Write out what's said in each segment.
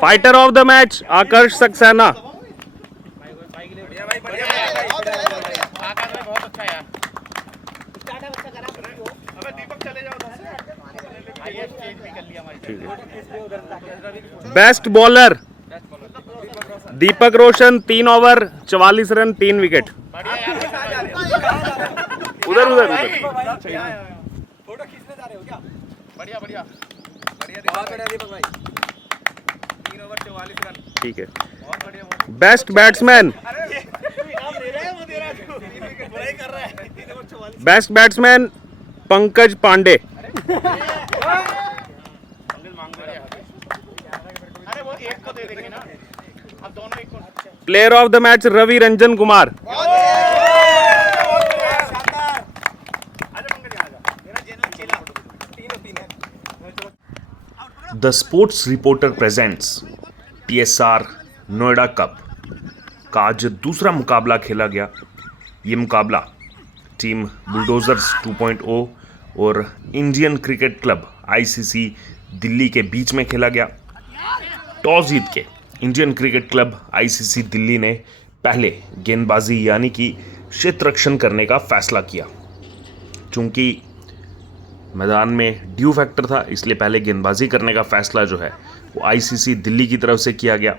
Fighter of the match Aakarsh Saxena. Best bowler Deepak Roshan 3 over 44 run 3 wicket. उधर उधर उधर फोटो खींचने जा रहे हो क्या? बढ़िया बढ़िया बहुत बढ़िया दीपक भाई। 3 ओवर 44 रन। ठीक है। Best batsman best batsman Pankaj Pandey. अरे वो एक को दे देंगे ना, अब दोनों एक को। Player of the match Ravi Ranjan Kumar. The sports reporter presents TSR Noida cup का आज दूसरा मुकाबला खेला गया। ये मुकाबला टीम बुलडोजर्स 2.0 और Indian cricket club ICC Delhi के बीच में खेला गया। टॉस जीत के Indian cricket club ICC Delhi ने पहले गेंदबाजी यानी कि क्षेत्ररक्षण करने का फैसला किया। चूंकि मैदान में ड्यू फैक्टर था, इसलिए पहले गेंदबाजी करने का फैसला जो है वो ICC दिल्ली की तरफ से किया गया।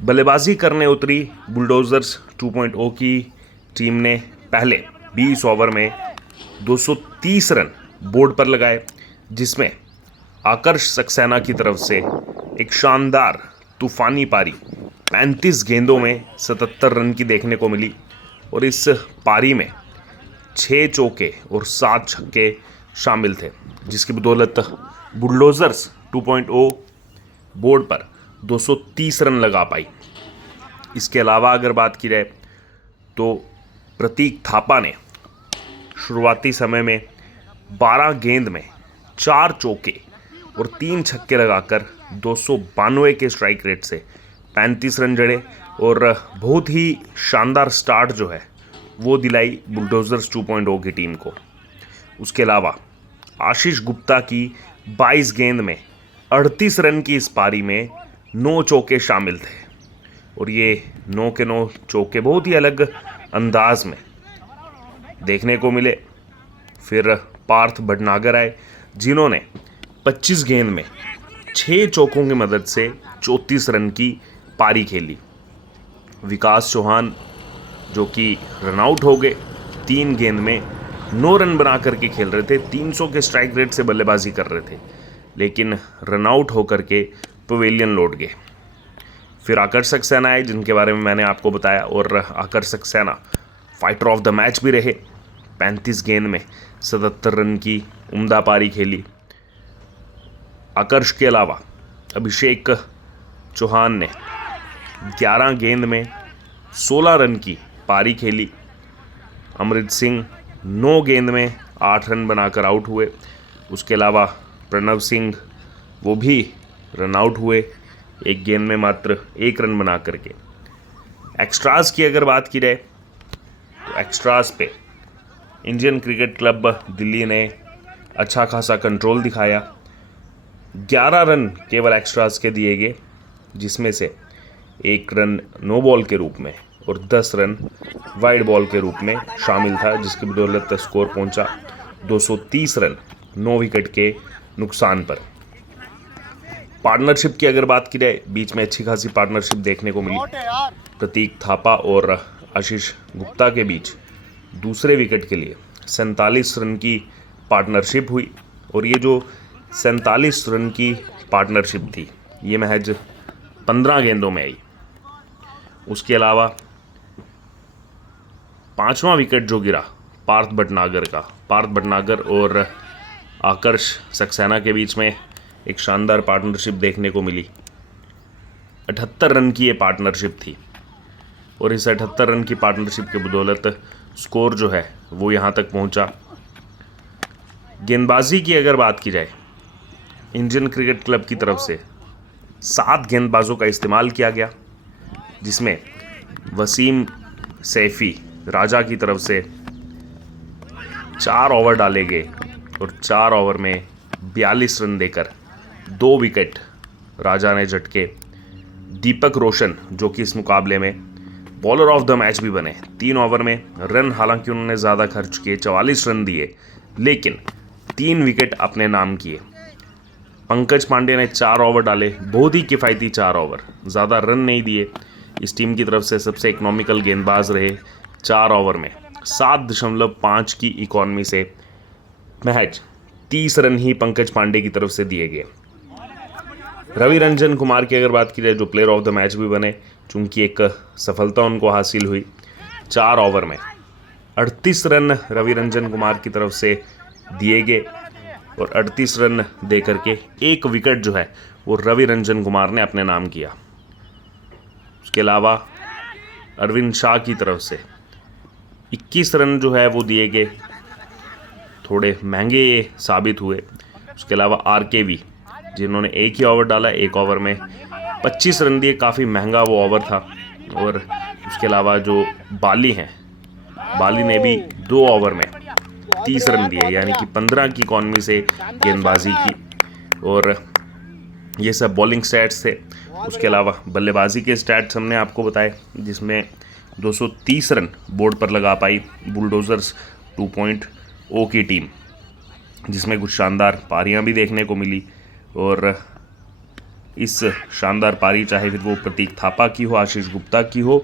बल्लेबाजी करने उतरी बुलडोजर्स 2.0 की टीम ने पहले 20 ओवर में 230 रन बोर्ड पर लगाए, जिसमें आकर्ष सक्सेना की तरफ से एक शानदार तूफानी पारी 35 गेंदों में 77 रन की देखने को मिली। और इस पारी में 6 चौके और 7 छक्के शामिल थे, जिसकी बदौलत बुलडोजर्स 2.0 बोर्ड पर 230 रन लगा पाई। इसके अलावा अगर बात की जाए तो प्रतीक थापा ने शुरुआती समय में 12 गेंद में 4 चौके और 3 छक्के लगाकर 292 के स्ट्राइक रेट से 35 रन जड़े और बहुत ही शानदार स्टार्ट जो है वो दिलाई बुलडोजर्स 2.0 की टीम को। उसके अलावा आशीष गुप्ता की 22 गेंद में 38 रन की इस पारी में 9 चौके शामिल थे और ये 9 के 9 चौके बहुत ही अलग अंदाज में देखने को मिले। फिर पार्थ भटनागर आए, जिन्होंने 25 गेंद में 6 चौकों की मदद से 34 रन की पारी खेली। विकास चौहान जो कि रनआउट हो गए, 3 गेंद में 9 रन बना करके खेल रहे थे, 300 के स्ट्राइक रेट से बल्लेबाजी कर रहे थे, लेकिन रनआउट होकर के पवेलियन लौट गए। फिर आकर्ष सक्सेना आए, जिनके बारे में मैंने आपको बताया, और Aakarsh Saxena fighter of the match भी रहे। 35 गेंद में 77 रन की उम्दा पारी खेली। आकर्ष के अलावा अभिषेक चौहान ने 11 गेंद में 16 रन की पारी खेली। अमृत सिंह 9 गेंद में 8 रन बनाकर आउट हुए। उसके अलावा प्रणव सिंह वो भी रन आउट हुए, 1 गेंद में मात्र 1 रन बना करके। एक्स्ट्रास की अगर बात की जाए तो एक्स्ट्रास पे इंडियन क्रिकेट क्लब दिल्ली ने अच्छा खासा कंट्रोल दिखाया। 11 रन केवल एक्स्ट्रास के दिए गए, जिसमें से 1 रन नो बॉल के रूप में और 10 रन वाइड बॉल के रूप में शामिल था, जिसकी बदौलत स्कोर पहुंचा 230 रन 9 विकेट के नुकसान पर। पार्टनरशिप की अगर बात की जाए, बीच में अच्छी खासी पार्टनरशिप देखने को मिली। प्रतीक थापा और आशीष गुप्ता के बीच दूसरे विकेट के लिए 47 रन की पार्टनरशिप हुई और ये जो 47 रन की पार्टनरशिप थी ये महज 15 गेंदों में आई। उसके अलावा 5वां विकेट जो गिरा पार्थ भटनागर और आकर्ष सक्सेना के बीच में एक शानदार पार्टनरशिप देखने को मिली। 78 रन की ये पार्टनरशिप थी और इस 78 रन की पार्टनरशिप के बदौलत स्कोर जो है वो यहाँ तक पहुँचा। गेंदबाजी की अगर बात की जाए, इंडियन क्रिकेट क्लब की तरफ से 7 गेंदबाजों का इस्तेमाल किया गया, जिसमें वसीम सैफी राजा की तरफ से 4 ओवर डाले गए और 4 ओवर में 42 रन देकर 2 विकेट राजा ने झटके। दीपक रोशन जो कि इस मुकाबले में बॉलर ऑफ द मैच भी बने। 3 ओवर में रन हालांकि उन्होंने ज़्यादा खर्च किए, 44 रन दिए, लेकिन 3 विकेट अपने नाम किए। पंकज पांडे ने 4 ओवर डाले, बहुत ही किफ़ायती 4 ओवर, ज़्यादा रन नहीं दिए। इस टीम की तरफ से सबसे इकोनॉमिकल गेंदबाज रहे। 4 ओवर में 7.5 की इकॉनमी से महज 30 रन ही पंकज पांडे की तरफ से दिए गए। रवि रंजन कुमार की अगर बात की जाए जो प्लेयर ऑफ द मैच भी बने, चूंकि एक सफलता उनको हासिल हुई। 4 ओवर में 38 रन रवि रंजन कुमार की तरफ से दिए गए और 38 रन दे करके 1 विकेट जो है वो रवि रंजन कुमार ने अपने नाम किया। उसके अलावा अरविंद शाह की तरफ से 21 रन जो है वो दिए गए, थोड़े महंगे साबित हुए। उसके अलावा RKV जिन्होंने 1 ही ओवर डाला, 1 ओवर में 25 रन दिए, काफ़ी महंगा वो ओवर था। और उसके अलावा जो बाली हैं, बाली ने भी 2 ओवर में 30 रन दिए, यानी कि 15 की इकॉनमी से गेंदबाजी की। और ये सब बॉलिंग स्टैट्स थे। उसके अलावा बल्लेबाजी के स्टैट्स हमने आपको बताए, जिसमें 230 रन बोर्ड पर लगा पाई बुलडोज़र्स 2.0 की टीम, जिसमें कुछ शानदार पारियां भी देखने को मिली। और इस शानदार पारी, चाहे फिर वो प्रतीक थापा की हो, आशीष गुप्ता की हो,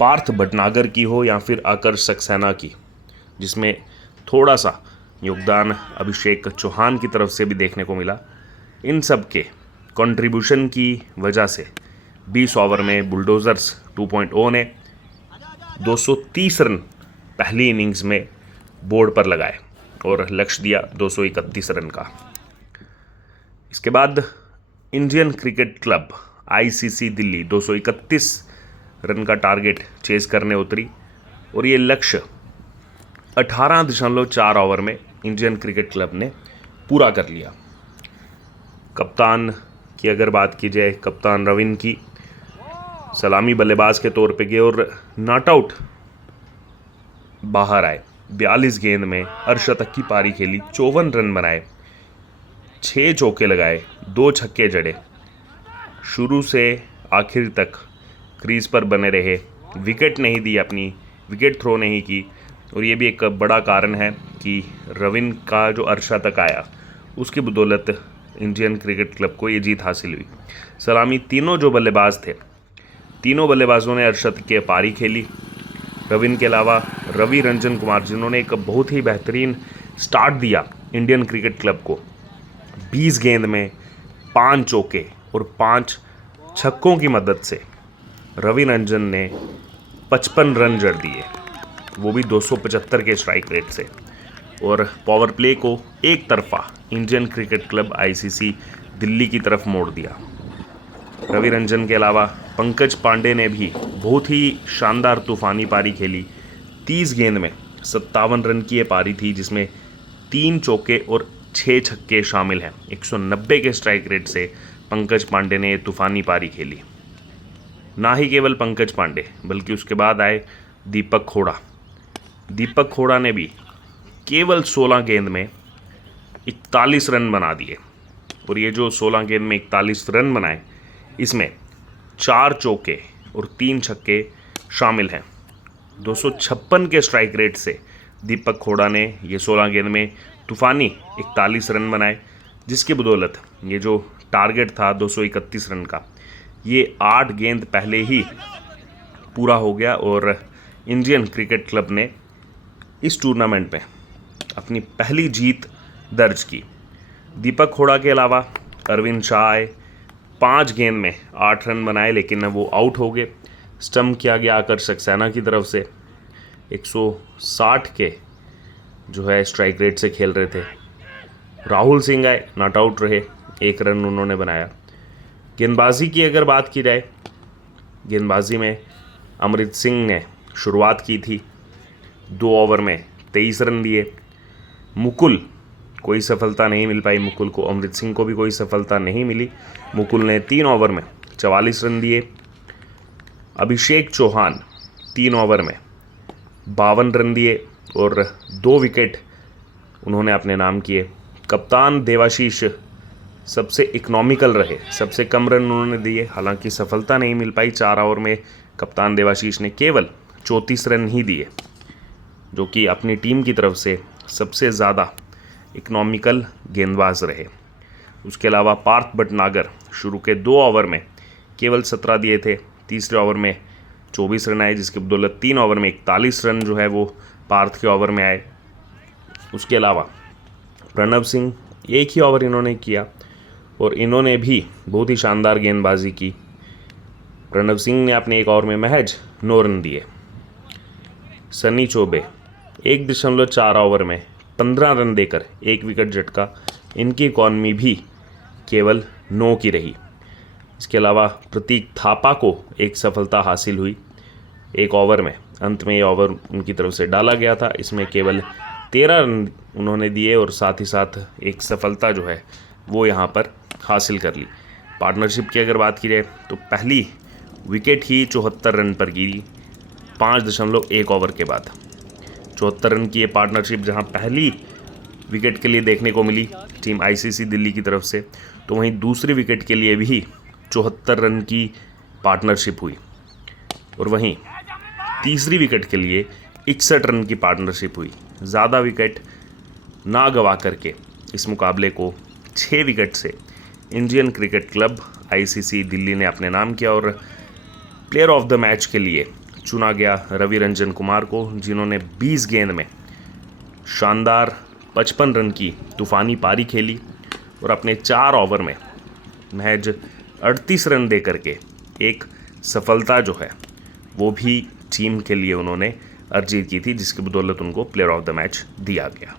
पार्थ भटनागर की हो या फिर आकर्ष सक्सेना की, जिसमें थोड़ा सा योगदान अभिषेक चौहान की तरफ से भी देखने को मिला, इन सब के कंट्रीब्यूशन की वजह से 20 ओवर में बुलडोज़र्स 2.0 ने 230 रन पहली इनिंग्स में बोर्ड पर लगाए और लक्ष्य दिया 231 रन का। इसके बाद Indian cricket club ICC Delhi 231 run का टारगेट चेज करने उतरी और ये लक्ष्य 18.4 ओवर में इंडियन क्रिकेट क्लब ने पूरा कर लिया। कप्तान की अगर बात की जाए, कप्तान रविन की सलामी बल्लेबाज के तौर पे गए और नॉट आउट बाहर आए। 42 गेंद में अर्धशतक की पारी खेली, 54 रन बनाए, 6 चौके लगाए, 2 छक्के जड़े। शुरू से आखिर तक क्रीज पर बने रहे, विकेट नहीं दी, अपनी विकेट थ्रो नहीं की। और ये भी एक बड़ा कारण है कि रविन का जो अर्धशतक आया उसकी बदौलत इंडियन क्रिकेट क्लब को ये जीत हासिल हुई। सलामी तीनों जो बल्लेबाज थे, तीनों बल्लेबाजों ने अर्धशतक की पारी खेली। रविन के अलावा रवि रंजन कुमार, जिन्होंने एक बहुत ही बेहतरीन स्टार्ट दिया इंडियन क्रिकेट क्लब को, 20 गेंद में 5 चौके और 5 छक्कों की मदद से रवि रंजन ने 55 रन जड़ दिए, वो भी 275 के स्ट्राइक रेट से। और पावर प्ले को एक तरफा Indian cricket club ICC Delhi की तरफ मोड़ दिया। रवि रंजन के अलावा पंकज पांडे ने भी बहुत ही शानदार तूफानी पारी खेली। 30 गेंद में 57 रन की ये पारी थी, जिसमें 3 चौके और 6 छक्के शामिल हैं। 190 के स्ट्राइक रेट से पंकज पांडे ने तूफानी पारी खेली। ना ही केवल पंकज पांडे, बल्कि उसके बाद आए दीपक खोड़ा। दीपक खोड़ा ने भी केवल 16 गेंद में 41 रन बना दिए। और ये जो 16 गेंद में 41 रन बनाए, इसमें 4 चौके और 3 छक्के शामिल हैं। 256 के स्ट्राइक रेट से दीपक खोड़ा ने ये 16 गेंद में तूफानी 41 रन बनाए, जिसकी बदौलत ये जो टारगेट था 231 रन का, ये 8 गेंद पहले ही पूरा हो गया। और इंडियन क्रिकेट क्लब ने इस टूर्नामेंट में अपनी पहली जीत दर्ज की। दीपक खोड़ा के अलावा अरविंद शाह आए, 5 गेंद में 8 रन बनाए, लेकिन वो आउट हो गए। स्टम्प किया गया आकर्ष सक्सेना की तरफ से। 160 के जो है स्ट्राइक रेट से खेल रहे थे। राहुल सिंह आए, नॉट आउट रहे, 1 रन उन्होंने बनाया। गेंदबाजी की अगर बात की जाए, गेंदबाजी में अमृत सिंह ने शुरुआत की थी, 2 ओवर में 23 रन दिए। मुकुल कोई सफलता नहीं मिल पाई मुकुल को, अमृत सिंह को भी कोई सफलता नहीं मिली। मुकुल ने 3 ओवर में 44 रन दिए। अभिषेक चौहान 3 ओवर में 52 रन दिए और 2 विकेट उन्होंने अपने नाम किए। कप्तान देवाशीष सबसे इकोनॉमिकल रहे, सबसे कम रन उन्होंने दिए। हालांकि सफलता नहीं मिल पाई, 4 ओवर में कप्तान देवाशीष ने केवल 34 रन ही दिए, जो कि अपनी टीम की तरफ से सबसे ज़्यादा इकोनॉमिकल गेंदबाज रहे। उसके अलावा पार्थ भटनागर शुरू के 2 ओवर में केवल 17 दिए थे। तीसरे ओवर में 24 रन आए, जिसके बदौलत 3 ओवर में 41 रन जो है वो पार्थ के ओवर में आए। उसके अलावा प्रणव सिंह, एक ही ओवर इन्होंने किया और इन्होंने भी बहुत ही शानदार गेंदबाजी की। प्रणव सिंह ने अपने 1 ओवर में महज 9 रन दिए। सनी चौबे 1.4 ओवर में 15 रन देकर 1 विकेट झटका। इनकी इकॉनमी भी केवल 9 की रही। इसके अलावा प्रतीक थापा को एक सफलता हासिल हुई 1 ओवर में। अंत में ये ओवर उनकी तरफ से डाला गया था, इसमें केवल 13 रन उन्होंने दिए और साथ ही साथ एक सफलता जो है वो यहाँ पर हासिल कर ली। पार्टनरशिप की अगर बात की जाए तो पहली विकेट ही 74 रन पर गिरी 5.1 ओवर के बाद। 74 रन की ये पार्टनरशिप जहाँ पहली विकेट के लिए देखने को मिली टीम आईसीसी दिल्ली की तरफ से, तो वहीं दूसरी विकेट के लिए भी 74 रन की पार्टनरशिप हुई और वहीं तीसरी विकेट के लिए 61 रन की पार्टनरशिप हुई। ज़्यादा विकेट ना गवा करके इस मुकाबले को 6 विकेट से Indian cricket club ICC Delhi ने अपने नाम किया और प्लेयर ऑफ द मैच के लिए चुना गया रवि रंजन कुमार को, जिन्होंने 20 गेंद में शानदार 55 रन की तूफ़ानी पारी खेली और अपने 4 ओवर में महज 38 रन दे करके एक सफलता जो है वो भी टीम के लिए उन्होंने अर्जित की थी, जिसकी बदौलत उनको प्लेयर ऑफ द मैच दिया गया।